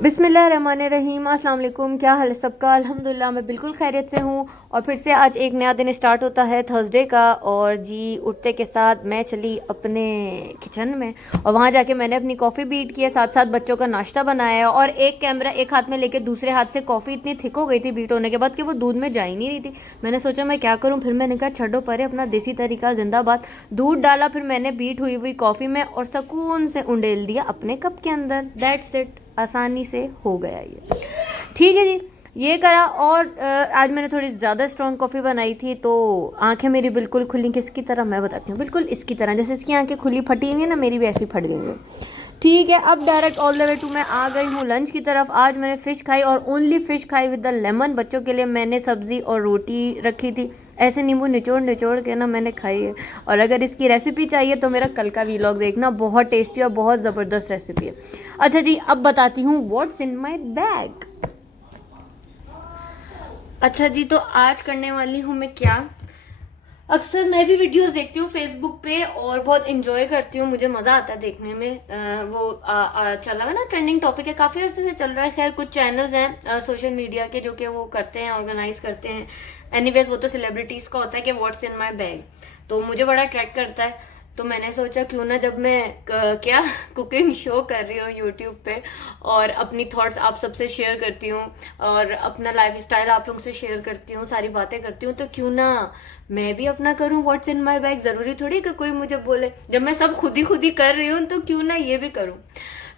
बिस्मिल्लाहिर्रहमानिर्रहीम। अस्सलाम वालेकुम। क्या हाल है सबका? अल्हम्दुलिल्लाह मैं बिल्कुल खैरियत से हूँ और फिर से आज एक नया दिन स्टार्ट होता है थर्सडे का। और जी उठते के साथ मैं चली अपने किचन में और वहाँ जाके मैंने अपनी कॉफ़ी बीट की है, साथ साथ बच्चों का नाश्ता बनाया है और एक कैमरा एक हाथ में लेके दूसरे हाथ से कॉफ़ी इतनी थिक हो गई थी बीट होने के बाद कि वो दूध में जा ही नहीं रही थी। मैंने सोचा मैं क्या करूँ, फिर मैंने कहा छड्डो परे, अपना देसी तरीका जिंदाबाद। दूध डाला, फिर मैंने बीट हुई हुई कॉफ़ी में और सुकून से उंडेल दिया अपने कप के अंदर। दैट्स इट, आसानी से हो गया ये। ठीक है जी, ये करा। और आज मैंने थोड़ी ज़्यादा स्ट्रॉन्ग कॉफ़ी बनाई थी तो आंखें मेरी बिल्कुल खुली, किसकी तरह मैं बताती हूँ, बिल्कुल इसकी तरह, जैसे इसकी आंखें खुली फटी हुई है ना, मेरी भी ऐसी फट गई है। ठीक है, अब direct all the way to मैं आ गई हूँ लंच की तरफ। आज मैंने फ़िश खाई और ओनली फ़िश खाई विद द लेमन। बच्चों के लिए मैंने सब्ज़ी और रोटी रखी थी, ऐसे नींबू निचोड़ निचोड़ के ना मैंने खाई है। और अगर इसकी रेसिपी चाहिए तो मेरा कल का वीलॉग देखना, बहुत टेस्टी और बहुत ज़बरदस्त रेसिपी है। अच्छा जी, अब बताती हूँ व्हाट्स इन माई बैग। अच्छा जी, तो आज करने वाली हूँ मैं क्या, अक्सर मैं भी वीडियोस देखती हूँ फेसबुक पे और बहुत इंजॉय करती हूँ, मुझे मज़ा आता है देखने में। वो चला हुआ ना, ट्रेंडिंग टॉपिक है, काफ़ी अर्से से चल रहा है। खैर कुछ चैनल्स हैं सोशल मीडिया के जो कि वो करते हैं, ऑर्गेनाइज करते हैं। एनीवेज वो तो सेलिब्रिटीज़ का होता है कि व्हाट्स इन माई बैग, तो मुझे बड़ा अट्रैक्ट करता है। तो मैंने सोचा क्यों ना, जब मैं क्या कुकिंग शो कर रही हूँ यूट्यूब पे और अपनी थॉट्स आप सबसे शेयर करती हूँ और अपना लाइफ स्टाइल आप लोगों से शेयर करती हूँ, सारी बातें करती हूँ, तो क्यों ना मैं भी अपना करूँ व्हाट्स इन माई बैग। ज़रूरी थोड़ी कि कोई मुझे बोले, जब मैं सब खुद ही कर रही हूँ तो क्यों ना ये भी करूँ।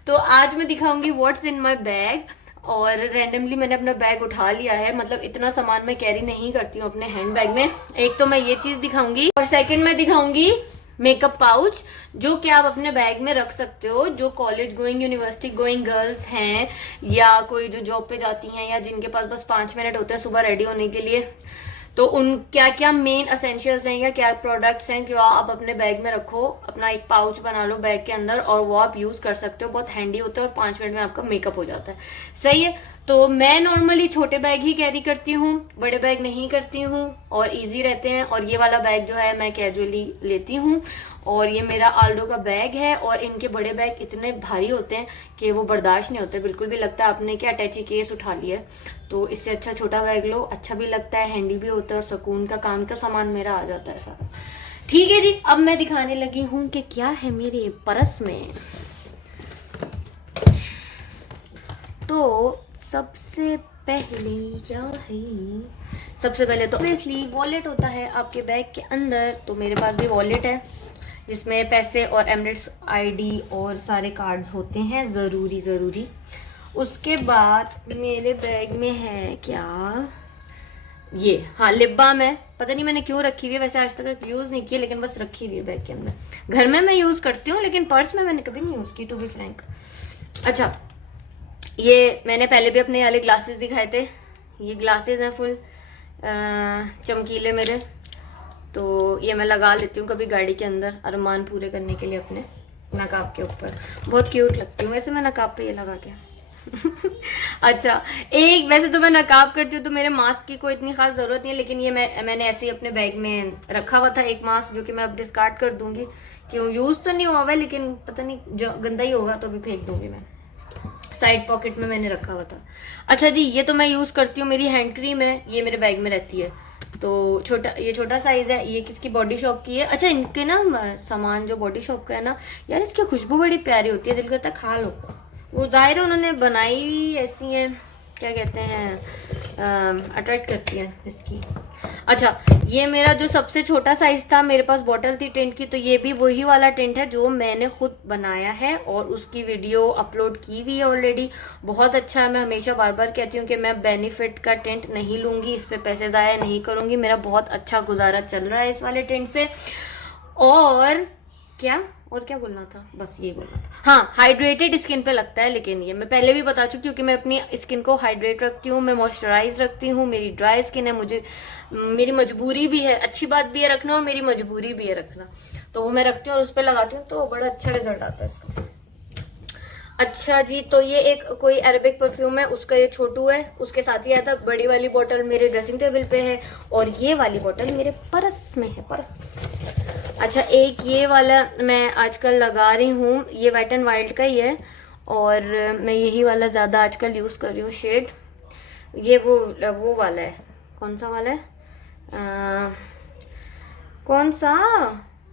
तो आज मैं दिखाऊंगी व्हाट्स इन माई बैग। और रैंडमली मैंने अपना बैग उठा लिया है, मतलब इतना सामान मैं कैरी नहीं करती हूँ अपने हैंड बैग में। एक तो मैं ये चीज़ दिखाऊंगी और सेकंड मैं दिखाऊंगी मेकअप पाउच, जो कि आप अपने बैग में रख सकते हो। जो college going, university going girls हैं या कोई जो जॉब पे जाती हैं या जिनके पास बस 5 मिनट होते हैं सुबह रेडी होने के लिए, तो उन क्या क्या मेन असेंशियल्स हैं या क्या प्रोडक्ट्स हैं जो आप अपने बैग में रखो, अपना एक पाउच बना लो बैग के अंदर और वो आप यूज कर सकते हो। बहुत हैंडी होता है और 5 मिनट में आपका मेकअप हो जाता है। सही है। तो मैं नॉर्मली छोटे बैग ही कैरी करती हूँ, बड़े बैग नहीं करती हूँ और इजी रहते हैं। और ये वाला बैग जो है मैं कैजुअली लेती हूँ और ये मेरा आल्डो का बैग है। और इनके बड़े बैग इतने भारी होते हैं कि वो बर्दाश्त नहीं होते बिल्कुल भी, लगता है आपने क्या अटैची केस उठा लिया है। तो इससे अच्छा छोटा बैग लो, अच्छा भी लगता है, हैंडी भी होता है और सुकून का काम का सामान मेरा आ जाता है सारा। ठीक है जी, अब मैं दिखाने लगी हूँ कि क्या है मेरे पर्स में। तो सबसे पहले क्या है, सबसे पहले तो ऑब्वियसली वॉलेट होता है आपके बैग के अंदर। तो मेरे पास भी वॉलेट है जिसमें पैसे और एमरेट्स आईडी और सारे कार्ड्स होते हैं, ज़रूरी। उसके बाद मेरे बैग में है क्या, ये हाँ लिप बाम है। पता नहीं मैंने क्यों रखी हुई है, वैसे आज तक यूज़ नहीं की, लेकिन बस रखी हुई है बैग के अंदर। घर में मैं यूज़ करती हूँ लेकिन पर्स में मैंने कभी नहीं यूज़ की, टू बी फ्रैंक। अच्छा, ये मैंने पहले भी अपने वाले ग्लासेस दिखाए थे, ये ग्लासेस हैं फुल चमकीले मेरे। तो ये मैं लगा लेती हूँ कभी गाड़ी के अंदर अरमान पूरे करने के लिए अपने नकाब के ऊपर, बहुत क्यूट लगती हूँ वैसे मैं नकाब पे ये लगा के। अच्छा, एक वैसे तो मैं नकाब करती हूँ तो मेरे मास्क की कोई इतनी खास जरूरत नहीं है, लेकिन ये मैंने ऐसे ही अपने बैग में रखा हुआ था एक मास्क, जो कि मैं अब डिस्कार्ड कर दूंगी। क्यों, यूज तो नहीं हुआ है लेकिन पता नहीं जो गंदा ही होगा तो अभी फेंक दूंगी मैं। साइड पॉकेट में मैंने रखा हुआ था। अच्छा जी, ये तो मैं यूज करती हूँ, मेरी हैंड क्रीम है, ये मेरे बैग में रहती है। तो ये छोटा साइज है, ये किसकी बॉडी शॉप की है। अच्छा, इनके ना सामान जो बॉडी शॉप का है ना यार, इसकी खुशबू बड़ी प्यारी होती है, दिल करता है खा लो। वो जाहिर है उन्होंने बनाई ऐसी है, क्या कहते हैं, अट्रैक्ट करती है इसकी। अच्छा, ये मेरा जो सबसे छोटा साइज था, मेरे पास बॉटल थी टेंट की, तो ये भी वही वाला टेंट है जो मैंने खुद बनाया है और उसकी वीडियो अपलोड की हुई है ऑलरेडी। बहुत अच्छा है, मैं हमेशा बार बार कहती हूँ कि मैं बेनिफिट का टेंट नहीं लूंगी, इस पे पैसे ज़ाया नहीं करूंगी, मेरा बहुत अच्छा गुजारा चल रहा है इस वाले टेंट से। और क्या बोलना था, बस ये बोलना था। हाँ, हाइड्रेटेड स्किन पे लगता है, लेकिन ये मैं पहले भी बता चुकी हूँ कि मैं अपनी स्किन को हाइड्रेट रखती हूँ, मैं मॉइस्चराइज रखती हूँ। मेरी ड्राई स्किन है, मुझे मेरी मजबूरी भी है, अच्छी बात भी है रखना और मेरी मजबूरी भी है रखना, तो वो मैं रखती हूँ और उस पर लगाती हूँ तो बड़ा अच्छा रिजल्ट आता है इसका। अच्छा जी, तो ये एक कोई अरेबिक परफ्यूम है, उसका ये छोटू है, उसके साथ ही आया था। बड़ी वाली बोतल मेरे ड्रेसिंग टेबल पे है और ये वाली बोतल मेरे पर्स में है, पर्स। अच्छा, एक ये वाला मैं आजकल लगा रही हूँ, ये वेट एंड वाइल्ड का ही है और मैं यही वाला ज़्यादा आजकल यूज़ कर रही हूँ शेड। ये वो वाला है, कौन सा वाला है, कौन सा,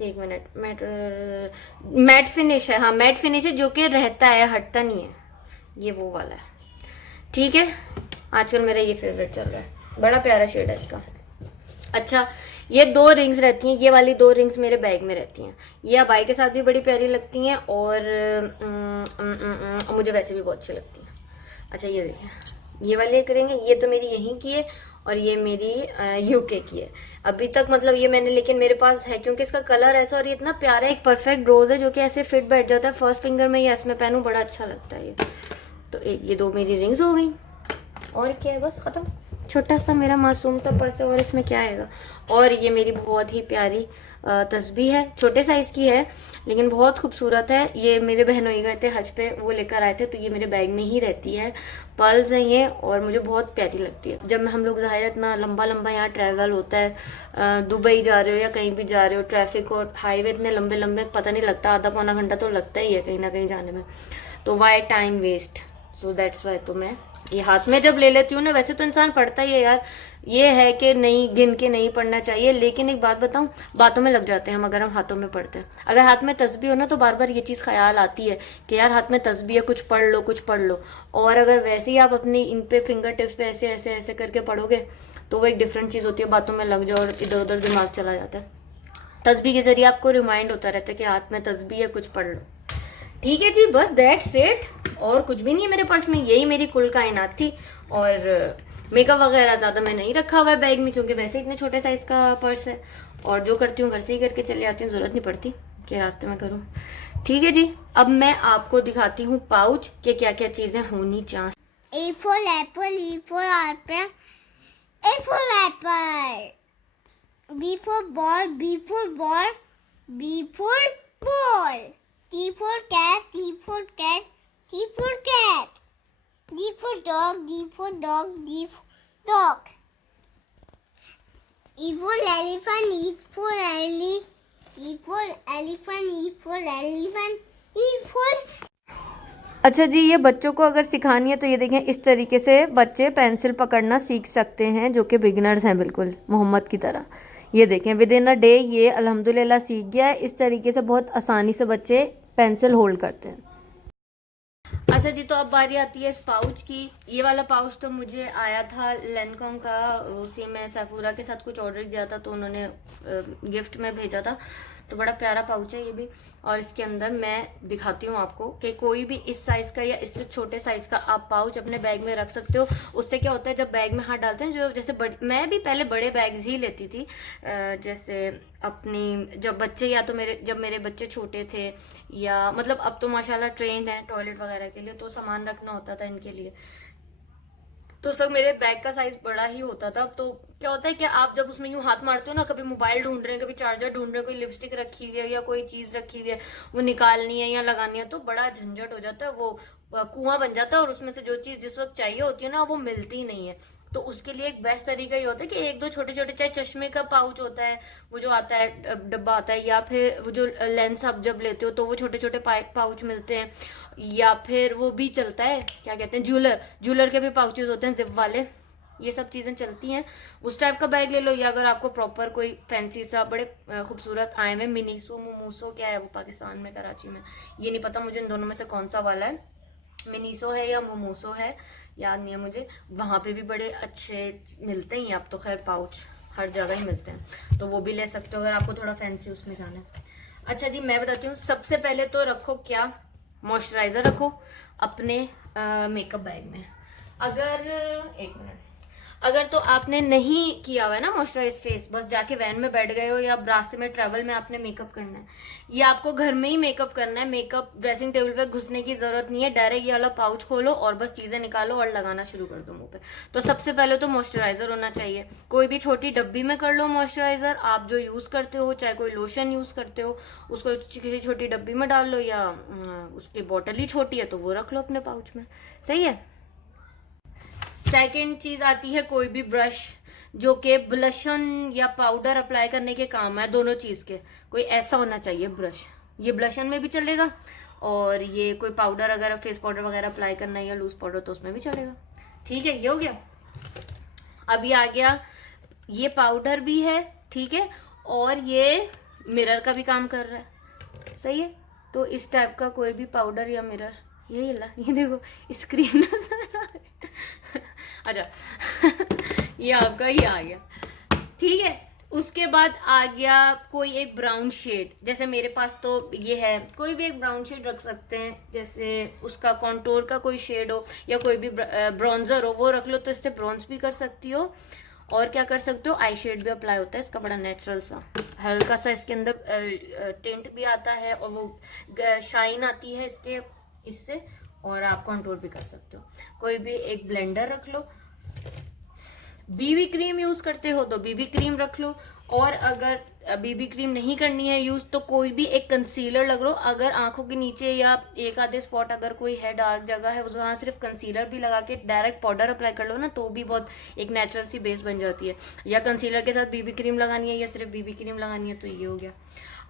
एक मिनट, मैट फिनिश है, हाँ मैट फिनिश है, जो कि रहता है, हटता नहीं है, ये वो वाला है। ठीक है, आजकल मेरा ये फेवरेट चल रहा है, बड़ा प्यारा शेड है इसका। अच्छा, ये 2 रिंग्स रहती हैं, ये वाली 2 रिंग्स मेरे बैग में रहती हैं। ये अबाई के साथ भी बड़ी प्यारी लगती हैं और मुझे वैसे भी बहुत अच्छी लगती हैं। अच्छा ये देखिए, ये वाली करेंगे, ये तो मेरी यहीं की है और ये मेरी यूके की है अभी तक, मतलब ये मैंने, लेकिन मेरे पास है क्योंकि इसका कलर ऐसा और ये इतना प्यारा एक परफेक्ट रोज है जो कि ऐसे फिट बैठ जाता है फर्स्ट फिंगर में, ये इसमें पहनूं बड़ा अच्छा लगता है ये। तो एक ये 2 मेरी रिंग्स हो गई और क्या है, बस खत्म। छोटा सा मेरा मासूम सा पर्स है और इसमें क्या आएगा। और ये मेरी बहुत ही प्यारी तस्बीह है, छोटे साइज की है लेकिन बहुत खूबसूरत है। ये मेरे बहनोई गए थे हज पे, वो लेकर आए थे, तो ये मेरे बैग में ही रहती है। पर्ल्स हैं ये और मुझे बहुत प्यारी लगती है। जब हम लोग ज़ाहिर इतना लंबा लंबा यहाँ ट्रैवल होता है, दुबई जा रहे हो या कहीं भी जा रहे हो, ट्रैफिक और हाईवे इतने लंबे लंबे, पता नहीं लगता, आधा पौना घंटा तो लगता ही है कहीं ना कहीं जाने में, तो why time waste, so that's why. तो मैं ये हाथ में जब ले लेती हूँ ना, वैसे तो इंसान पढ़ता ही है यार, ये है कि नहीं गिन के नहीं पढ़ना चाहिए, लेकिन एक बात बताऊं, बातों में लग जाते हैं हम अगर हम हाथों में पढ़ते हैं। अगर हाथ में तस्बीह हो ना तो बार बार ये चीज़ ख्याल आती है कि यार हाथ में तस्बीह है, कुछ पढ़ लो कुछ पढ़ लो। और अगर वैसे ही आप अपनी इन पे फिंगर टिप्स पे ऐसे ऐसे ऐसे करके पढ़ोगे तो वो एक डिफरेंट चीज़ होती है, बातों में लग जाओ और इधर उधर दिमाग चला जाता है। तस्बीह के जरिए आपको रिमाइंड होता रहता है कि हाथ में तस्बीह है, कुछ पढ़ लो। ठीक है जी, बस दैट्स इट, और कुछ भी नहीं है मेरे पर्स में, यही मेरी कुल कायनात थी। और मेकअप वगैरह ज़्यादा मैं नहीं रखा हुआ है बैग में क्योंकि वैसे इतने छोटे साइज़ का पर्स है, और जो करती हूँ घर से ही करके चले आती हूँ, ज़रूरत नहीं पड़ती कि रास्ते में करूँ। ठीक है जी, अब मैं आपको दिखाती हूँ पाउच के क्या क्या चीज़ें होनी चाहिए। A for apple, E for apple, A for apple. B for ball, B for ball, B for ball. T for cat, T for cat, T for cat. D for dog, D for dog, D for dog. E for elephant, E for E for elephant, E for elephant, E for अच्छा जी, ये बच्चों को अगर सिखानी है तो ये देखें, इस तरीके से बच्चे पेंसिल पकड़ना सीख सकते हैं जो कि बिगिनर्स हैं बिल्कुल मोहम्मद की तरह। ये देखें विद इन अ डे ये अल्हम्दुलिल्लाह सीख गया है। इस तरीके से बहुत आसानी से बच्चे पेंसिल होल्ड करते हैं। अच्छा जी, तो अब बारी आती है इस पाउच की। ये वाला पाउच तो मुझे आया था लैनकॉम का, उसी में सैफूरा के साथ कुछ ऑर्डर किया था तो उन्होंने गिफ्ट में भेजा था, तो बड़ा प्यारा पाउच है ये भी। और इसके अंदर मैं दिखाती हूँ आपको कि कोई भी इस साइज का या इससे छोटे साइज का आप पाउच अपने बैग में रख सकते हो। उससे क्या होता है, जब बैग में हाथ डालते हैं, जो जैसे मैं भी पहले बड़े बैग्स ही लेती थी, जैसे अपनी जब बच्चे, या तो जब मेरे बच्चे छोटे थे, या मतलब अब तो माशाल्लाह ट्रेंड है टॉयलेट वगैरह के लिए, तो सामान रखना होता था इनके लिए, तो सब मेरे बैग का साइज बड़ा ही होता था। तो क्या होता है कि आप जब उसमें यूं हाथ मारते हो ना, कभी मोबाइल ढूंढ रहे हैं, कभी चार्जर ढूंढ रहे हैं, कोई लिपस्टिक रखी हुई है या कोई चीज रखी हुई है, वो निकालनी है या लगानी है, तो बड़ा झंझट हो जाता है, वो कुआं बन जाता है और उसमें से जो चीज जिस वक्त चाहिए होती है ना वो मिलती नहीं है। तो उसके लिए एक बेस्ट तरीका ये होता है कि एक दो छोटे छोटे, चाहे चश्मे का पाउच होता है वो जो आता है डब्बा आता है, या फिर वो जो लेंस आप जब लेते हो तो वो छोटे छोटे पाउच मिलते हैं, या फिर वो भी चलता है क्या कहते हैं, ज्वेलर के भी पाउचेस होते हैं जिप वाले, ये सब चीज़ें चलती हैं। उस टाइप का बैग ले लो, या अगर आपको प्रॉपर कोई फैंसी सा, बड़े खूबसूरत आए हुए मिनीसो मोमोसो, क्या है वो पाकिस्तान में कराची में, ये नहीं पता मुझे इन दोनों में से कौन सा वाला है, मिनीसो है या मोमोसो है, याद नहीं है मुझे, वहाँ पे भी बड़े अच्छे मिलते हैं। अब तो खैर पाउच हर जगह ही मिलते हैं, तो वो भी ले सकते हो अगर आपको थोड़ा फैंसी उसमें जाना है। अच्छा जी, मैं बताती हूँ, सबसे पहले तो रखो क्या, मॉइस्चराइजर रखो अपने मेकअप बैग में। अगर एक मिनट, अगर तो आपने नहीं किया हुआ है ना मॉइस्चराइज फेस, बस जाके वैन में बैठ गए हो या रास्ते में ट्रैवल में आपने मेकअप करना है, या आपको घर में ही मेकअप करना है, मेकअप ड्रेसिंग टेबल पे घुसने की जरूरत नहीं है, डायरेक्ट ये वाला पाउच खोलो और बस चीजें निकालो और लगाना शुरू कर दो मुंह पे। तो सबसे पहले तो मॉइस्चराइजर होना चाहिए, कोई भी छोटी डब्बी में कर लो मॉइस्चराइजर, आप जो यूज करते हो, चाहे कोई लोशन यूज करते हो उसको किसी छोटी डब्बी में डाल लो, या उसकी बॉटल ही छोटी है तो वो रख लो अपने पाउच में, सही है। सेकेंड चीज आती है कोई भी ब्रश जो कि ब्लशन या पाउडर अप्लाई करने के काम है, दोनों चीज के, कोई ऐसा होना चाहिए ब्रश, ये ब्लशन में भी चलेगा और ये कोई पाउडर अगर फेस पाउडर वगैरह अप्लाई करना है या लूज पाउडर तो उसमें भी चलेगा। ठीक है, ये हो गया। अभी आ गया, ये पाउडर भी है, ठीक है, और ये मिरर का भी काम कर रहा है, सही है। तो इस टाइप का कोई भी पाउडर या मिरर, यही ला, ये देखो स्क्रीन नजर आ रही है। अच्छा ये आपका ये आ गया, ठीक है। उसके बाद आ गया कोई एक ब्राउन शेड, जैसे मेरे पास तो ये है, कोई भी एक ब्राउन शेड रख सकते हैं, जैसे उसका कॉन्टोर का कोई शेड हो या कोई भी ब्रॉन्जर हो वो रख लो, तो इससे ब्रॉन्ज भी कर सकती हो। और क्या कर सकते हो, आई शेड भी अप्लाई होता है इसका, बड़ा नेचुरल सा, हल्का सा इसके अंदर टिंट भी आता है और वो शाइन आती है इससे, और आप कॉन्टोर भी कर सकते हो। कोई भी एक ब्लेंडर रख लो, बीबी क्रीम यूज करते हो तो बीबी क्रीम रख लो, और अगर बीबी क्रीम नहीं करनी है यूज तो कोई भी एक कंसीलर लग लो। अगर आंखों के नीचे या एक आधे स्पॉट अगर कोई है डार्क जगह है, वहाँ सिर्फ कंसीलर भी लगा के डायरेक्ट पाउडर अप्लाई कर लो ना, तो भी बहुत एक नेचुरल सी बेस बन जाती है। या कंसीलर के साथ बीबी क्रीम लगानी है या सिर्फ बीबी क्रीम लगानी है, तो ये हो गया।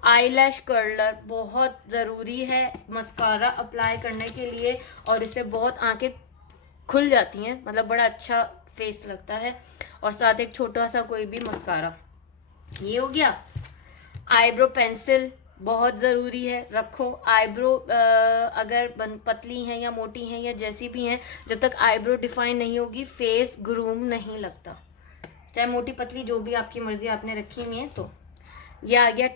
आईलैश कर्लर बहुत ज़रूरी है मस्कारा अप्लाई करने के लिए, और इससे बहुत आंखें खुल जाती हैं, मतलब बड़ा अच्छा फेस लगता है। और साथ एक छोटा सा कोई भी मस्कारा, ये हो गया। आईब्रो पेंसिल बहुत ज़रूरी है, रखो। आईब्रो अगर पतली हैं या मोटी हैं या जैसी भी हैं, जब तक आईब्रो डिफाइन नहीं होगी फेस ग्रूम नहीं लगता, चाहे मोटी पतली जो भी आपकी मर्जी आपने रखी हुई है। तो ये आ गया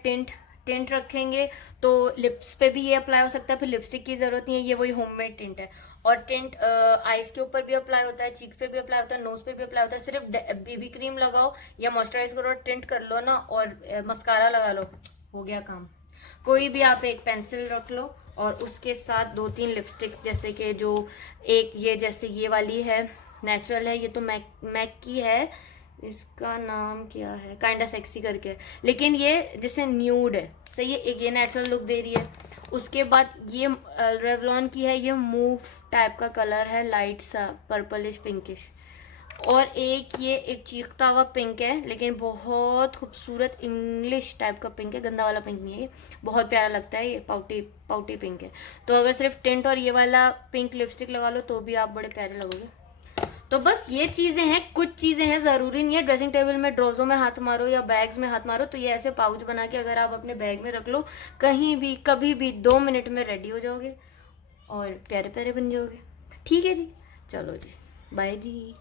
टिंट रखेंगे तो लिप्स पे भी ये अप्लाई हो सकता है, फिर लिपस्टिक की जरूरत नहीं है, ये वही होममेड टिंट है। और टिंट आईज के ऊपर भी अप्लाई होता है, चीक्स पे भी अप्लाई होता है, नोज पे भी अप्लाई होता है। सिर्फ बीबी क्रीम लगाओ या मॉइस्चराइज करो और टिंट कर लो ना, और मस्कारा लगा लो, हो गया काम। कोई भी आप एक पेंसिल रख लो और उसके साथ 2-3 लिपस्टिक्स, जैसे कि जो एक ये जैसे ये वाली है नेचुरल है, ये तो मैक की है, इसका नाम क्या है, काइंडा सेक्सी करके, लेकिन ये जैसे न्यूड है, सही है, एक ये नेचुरल लुक दे रही है। उसके बाद ये रेवलॉन की है, ये मूव टाइप का कलर है, लाइट सा पर्पलिश पिंकिश। और एक ये एक चीखता हुआ पिंक है, लेकिन बहुत खूबसूरत इंग्लिश टाइप का पिंक है, गंदा वाला पिंक नहीं है, बहुत प्यारा लगता है, ये पाउटी पिंक है। तो अगर सिर्फ टिंट और ये वाला पिंक लिपस्टिक लगा लो तो भी आप बड़े प्यारे लगोगे। तो बस ये चीजें हैं, कुछ चीजें हैं, जरूरी नहीं है ड्रेसिंग टेबल में ड्रॉजों में हाथ मारो या बैग्स में हाथ मारो। तो ये ऐसे पाउच बना के अगर आप अपने बैग में रख लो, कहीं भी कभी भी 2 मिनट में रेडी हो जाओगे और प्यारे प्यारे बन जाओगे। ठीक है जी, चलो जी, बाय जी।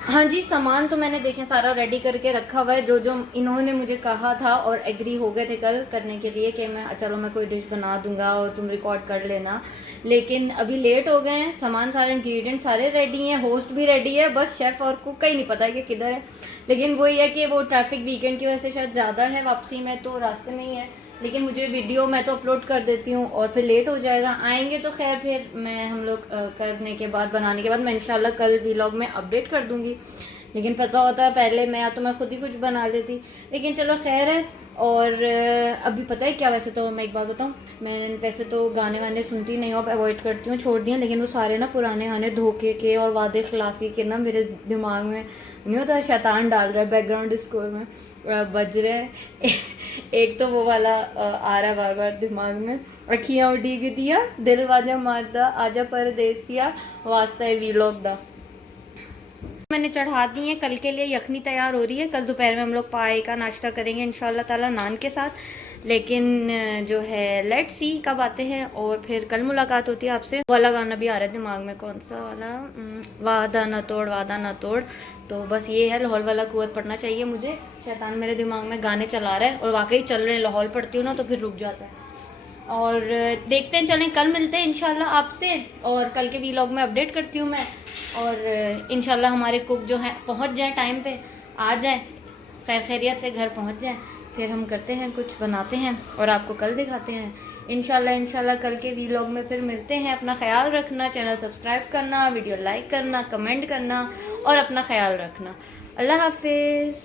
हाँ जी, सामान तो मैंने देखे सारा रेडी करके रखा हुआ है, जो जो इन्होंने मुझे कहा था और एग्री हो गए थे कल करने के लिए कि मैं कोई डिश बना दूंगा और तुम रिकॉर्ड कर लेना, लेकिन अभी लेट हो गए हैं। सामान सारे इंग्रेडिएंट सारे रेडी हैं, होस्ट भी रेडी है, बस शेफ़ और कुक का ही नहीं पता है कि किधर है। लेकिन वही है कि वो ट्रैफिक वीकेंड की वजह से शायद ज़्यादा है, वापसी में तो रास्ते में ही है। लेकिन मुझे वीडियो मैं तो अपलोड कर देती हूँ और फिर लेट हो जाएगा, आएंगे तो खैर फिर मैं हम लोग करने के बाद बनाने के बाद मैं इंशाल्लाह कल व्लॉग में अपडेट कर दूँगी। लेकिन पता होता है पहले मैं तो मैं खुद ही कुछ बना लेती, लेकिन चलो खैर है। और अभी पता है क्या, वैसे तो मैं एक बात बताऊँ, मैं वैसे तो गाने वाने सुनती नहीं हूँ, अवॉइड करती हूँ, छोड़ दिया, लेकिन वो सारे ना पुराने गाने धोखे के और वादे खिलाफी के ना मेरे दिमाग में नहीं होता, शैतान डाल रहा है बैकग्राउंड स्कोर में बज रहे हैं। एक तो वो वाला आ रहा बार बार दिमाग में, अखियाँ उठी दिया दिल वाजा मारदा आजा परदेसिया वास्ता है वीलॉग दा। मैंने चढ़ा दी है, कल के लिए यखनी तैयार हो रही है। कल दोपहर में हम लोग पाए का नाश्ता करेंगे इंशाल्लाह ताला नान के साथ, लेकिन जो है लेट्स सी कब आते हैं और फिर कल मुलाकात होती है आपसे। वाला गाना भी आ रहा है दिमाग में, कौन सा वाला, वादा न तोड़ वादा न तोड़। तो बस ये है, लाहौल वाला कुवत पढ़ना चाहिए मुझे, शैतान मेरे दिमाग में गाने चला रहा है और वाकई चल रहे हैं। लाहौल पढ़ती हूँ ना तो फिर रुक जाता है। और देखते हैं, चलें कल मिलते हैं इंशाल्लाह आपसे, और कल के व्लॉग में अपडेट करती हूँ मैं। और इंशाल्लाह हमारे कुक जो हैं पहुँच जाएं, टाइम पे आ जाएं, खैरियत से घर पहुँच जाएं, फिर हम करते हैं कुछ बनाते हैं और आपको कल दिखाते हैं इंशाल्लाह कल के व्लॉग में फिर मिलते हैं। अपना ख्याल रखना, चैनल सब्सक्राइब करना, वीडियो लाइक करना, कमेंट करना और अपना ख्याल रखना। अल्लाह हाफिज़।